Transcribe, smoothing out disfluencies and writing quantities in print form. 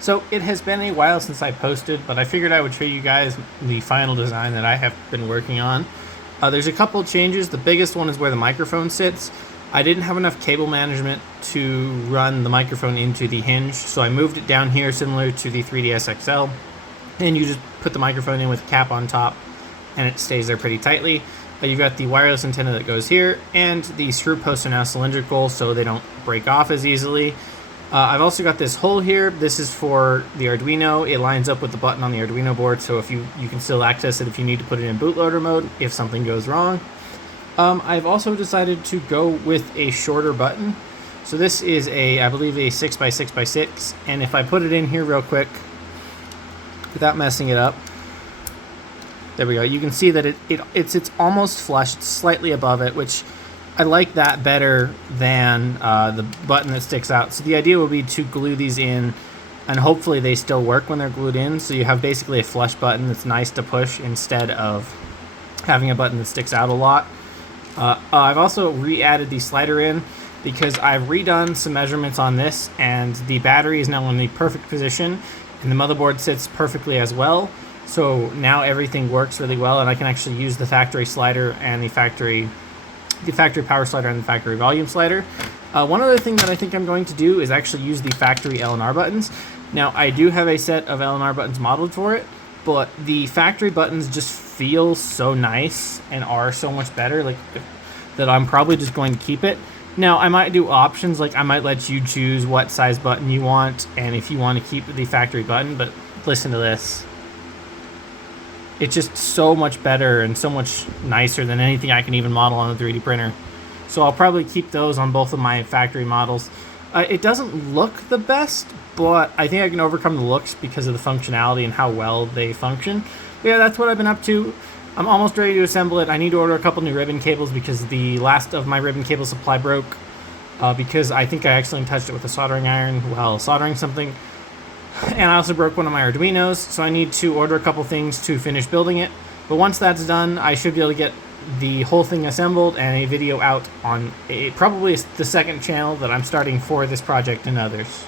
So it has been a while since I posted, but I figured I would show you guys the final design that I have been working on. There's a couple changes. The biggest one is where the microphone sits. I didn't have enough cable management to run the microphone into the hinge, so I moved it down here similar to the 3DS XL. And you just put the microphone in with a cap on top, and it stays there pretty tightly. You've got the wireless antenna that goes here, and the screw posts are now cylindrical, so they don't break off as easily. I've also got this hole here. This is for the Arduino. It lines up with the button on the Arduino board, so if you can still access it if you need to put it in bootloader mode if something goes wrong. I've also decided to go with a shorter button. So this is I believe a 6x6x6, and if I put it in here real quick without messing it up, there we go. You can see that it's almost flush, it's slightly above it, which I like that better than the button that sticks out. So the idea would be to glue these in, and hopefully they still work when they're glued in. So you have basically a flush button that's nice to push instead of having a button that sticks out a lot. I've also re-added the slider in because I've redone some measurements on this, and the battery is now in the perfect position, and the motherboard sits perfectly as well. So now everything works really well, and I can actually use the factory slider and the factory power slider and the factory volume slider. One other thing that I think I'm going to do is actually use the factory L&R buttons. Now, I do have a set of L&R buttons modeled for it, but the factory buttons just feel so nice and are so much better, that I'm probably just going to keep it. Now, I might do options, like I might let you choose what size button you want, and if you want to keep the factory button, but listen to this. It's just so much better and so much nicer than anything I can even model on a 3D printer. So I'll probably keep those on both of my factory models. It doesn't look the best, but I think I can overcome the looks because of the functionality and how well they function. But yeah, that's what I've been up to. I'm almost ready to assemble it. I need to order a couple new ribbon cables because the last of my ribbon cable supply broke because I think I accidentally touched it with a soldering iron while soldering something. And I also broke one of my Arduinos, so I need to order a couple things to finish building it. But once that's done, I should be able to get the whole thing assembled and a video out on probably the second channel that I'm starting for this project and others.